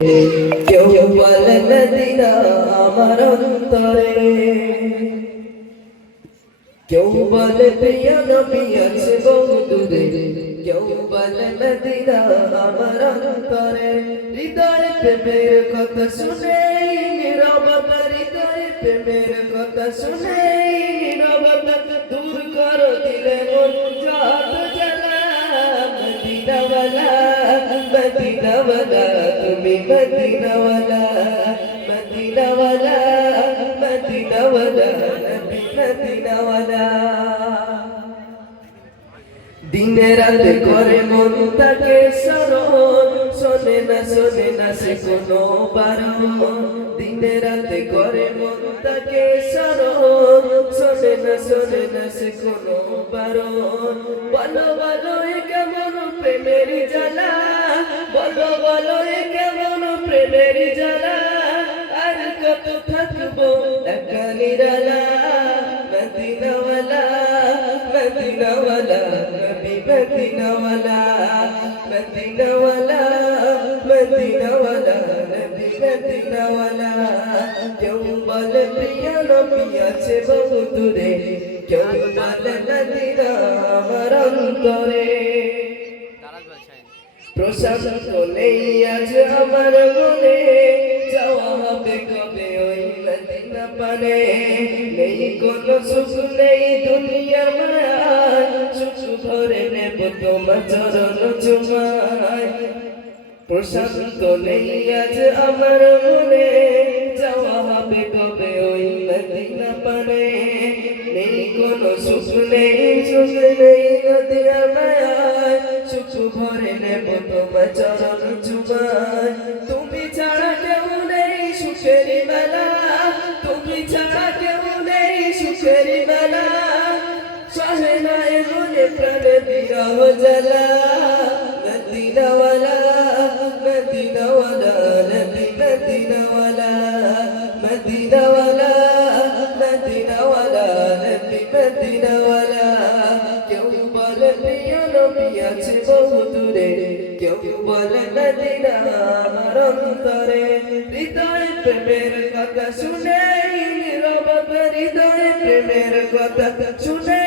কেউ বলে মদিনা আমার অন্তরে। কেউ বলে প্রিয় নবী আছে বহু দূরে কেউ বলে মদিনা আমার অন্তরে। হৃদয় প্রেমের কথা শুনে নীরবতা হৃদয় প্রেমের কথা শুনে মদিনাওয়ালা, তুমি মদিনাওয়ালা মদিনাওয়ালা মদিনাওয়ালা, নবী মদিনাওয়ালা। দিনে রাতে করে মন তাকে স্মরণ, শোনে না শোনে না সে কোনো বারণ। দিনে রাতে করে মন তাকে স্মরণ, শোনে না শোনে না সে কোনো বারণ। বলো বলো কেমন প্রেমের জ্বালা? প্রেমের জ্বালা, আর কত থাকব? একা নিরালা মদিনাওয়ালা মদিনাওয়ালা, নবী মদিনাওয়ালা মদিনাওয়ালা মদিনাওয়ালা, নবী মদিনাওয়ালা। কেউ বলে প্রিয় নবী আছে বহু দূরে কেউ বলে মদিনা আমার অন্তরে। প্রশান্ত নেই, আজ আমার মনে। যাওয়া হবে কবে ওই মদিনা পানে? নেই কোনো সুখ, নেই দুনিয়া মায় সুখ ভরে নেব তোমার চরণ চুমায়। প্রশান্ত নেই, আজ আমার মনে। যাওয়া হবে কবে ওই মদিনা পানে? নেই কোনো সুখ, নেই সুখ, নেই নদিয়া তোমার চরণ চুমায় তুমি ছাড়া কেউ নেই সুখের বেলা তুমি ছাড়া কেউ নেই সুখের বেলা সহে না মনে প্রাণে বিরহ জ্বালা। মদিনাওয়ালা মদিনাওয়ালা নবী মদিনাওয়ালা মদিনাওয়ালা মদিনাওয়ালা নবী মদিনাওয়ালা কেউ বলে, প্রিয় নবী, আছে বহু দূরে। কেউ বলে মদিনার অন্তরে। হৃদয় প্রেমের কথা শুনে নীরবত হৃদয় প্রেমের কথা শুনে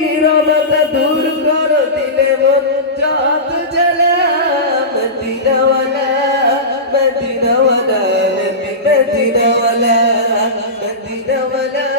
নীরবত দূর কর দিলে মন। চাঁদ জ্বালা, মদিনাওয়ালা মদিনাওয়ালা মদিনাওয়ালা মদিনাওয়ালা।